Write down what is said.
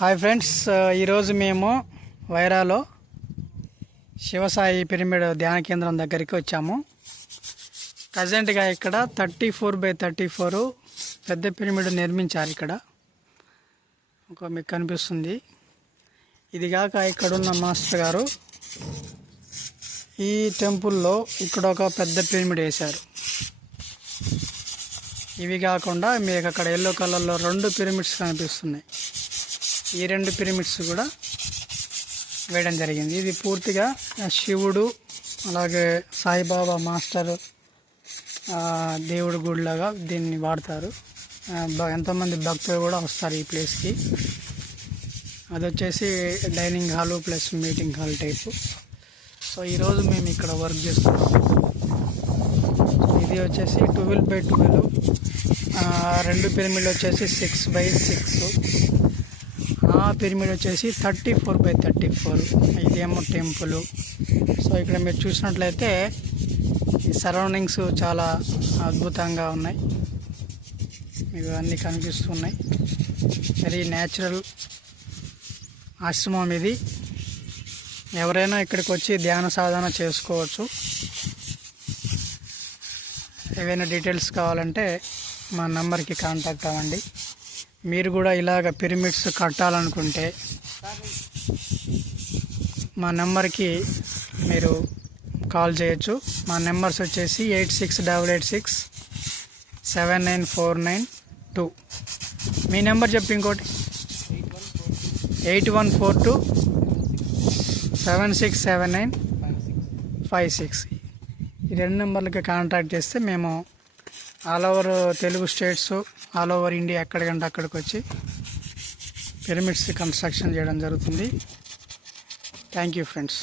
Hi friends ఈరోజు మేము వైరాలో Shivasai pyramid ధ్యాన కేంద్రం దగ్గరికి వచ్చాము. ప్రజెంట్గా ఇక్కడ thirty four by thirty four పెద్ద పిరమిడ్ నిర్మించారు ఇక్కడ. ఒక మీకు కనిపిస్తుంది. ఇదిగాక ఇక్కడున్న మాస్టర్ గారు ఈ టెంపుల్లో ఇక్కడ ఒక పెద్ద పిరమిడ్ వేశారు. ఇవి కాకుండా మీకు అక్కడ ఎల్లో కలర్లో రెండు పిరమిడ్స్ కనిపిస్తున్నాయి. ఈ రెండు పిరమిడ్స్ కూడా వేయడం జరిగింది. ఇది పూర్తిగా శివుడు అలాగే సాయిబాబా మాస్టర్ దేవుడు దేవుడి గుడిలాగా దీన్ని వాడతారు. ఎంతోమంది భక్తులు కూడా వస్తారు ఈ ప్లేస్కి. అది వచ్చేసి dining hall plus meeting hall type. So ఈరోజు మేము ఇక్కడ వర్క్ చేస్తున్నాము ఇది వచ్చేసి ట్వెల్వ్ బై ట్వెల్వ్. రెండు పిరమిడ్ వచ్చేసి సిక్స్ బై సిక్స్. ఆ పిరమిడ్ వచ్చేసి thirty four by thirty four ఇదేమో టెంపుల్ సో ఇక్కడ మీరు చూసినట్లయితే ఈ సరౌండింగ్స్ చాలా అద్భుతంగా ఉన్నాయి. మీకు అన్నీ కనిపిస్తున్నాయి. వెరీ న్యాచురల్ ఆశ్రమం ఇది. ఎవరైనా ఇక్కడికి వచ్చి ధ్యాన సాధన చేసుకోవచ్చు. ఏవైనా డీటెయిల్స్ కావాలంటే మా నంబర్కి కాంటాక్ట్ అవ్వండి. మీరు కూడా ఇలాగ పిరమిడ్స్ కట్టాలనుకుంటే మా నెంబర్కి మీరు కాల్ చేయొచ్చు. మా నెంబర్స్ వచ్చేసి eight six double eight six seven nine four nine two. మీ నెంబర్ చెప్పి ఇంకోటి. Eight one four two seven six seven nine five six. ఈ రెండు నెంబర్లకి కాంటాక్ట్ చేస్తే మేము all over Telugu states all over India ఎక్కడికంటే అక్కడికి వచ్చి పిరమిడ్స్ కన్స్ట్రక్షన్ చేయడం జరుగుతుంది. Thank you friends.